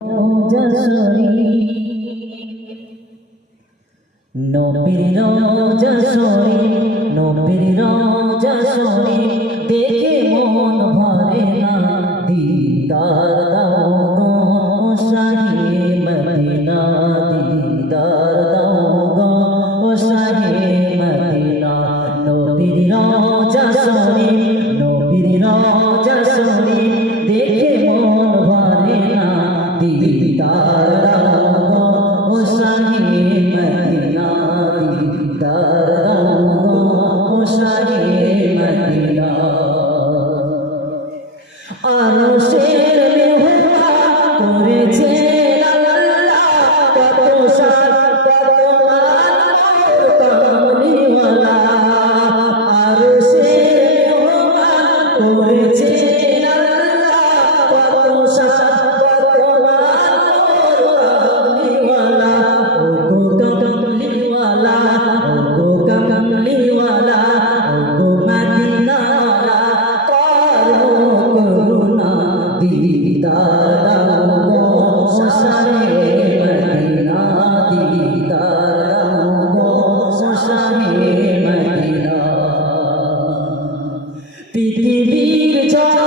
নবীর রওজা শরীফ, নবীর রওজা শরীফ দেখে মন ভরে না। দিদার দাও গো শাহে মদিনা, দিদার দাও গো শাহে মদিনা। নবীর রওজা শরীফ, নবীর রওজা শরীফ দেখে মন ভরে না। দিদার দাও গো শাহে মদিনা, দিদার দাও গো শাহে মদিনা। আরশের মেহমান করেছেন আল্লাহ, কত শান কত মান কামলিওয়ালা। আরশের মেহমান করেছেন আল্লাহ, কত শান কত মান কামলিওয়ালা। ও গো কামলিওয়ালা, ও গো কামলিওয়ালা, ও গো মদিনাওয়ালা, দিদার দাও গো শাহে মদিনা, দিদার দাও গো শাহে মদিনা। পৃথিবীর যত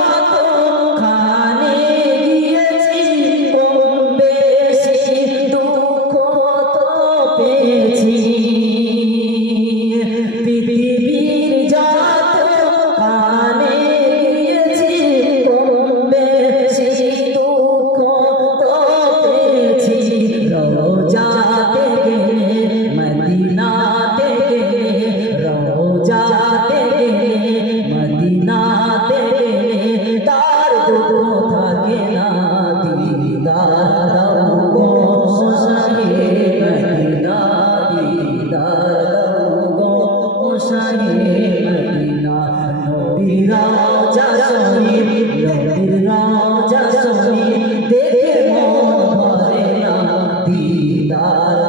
খানে গিয়েছি, কম বেশি দুঃখ তো পেয়েছি। পৃথিবীর যত খানে গিয়েছি, রওজাতে গেলে মদিনাতে গেলে, রওজাতে গেলে মদিনাতে গেলে তার দুঃখ থাকে না। দিদার দাও গো শাহে মদিনা, দিদার দাও গো শাহে মদিনা। নবীর রওজা শরীফ, নবীর রওজা শরীফ দেখে মন ভরে না। দিদার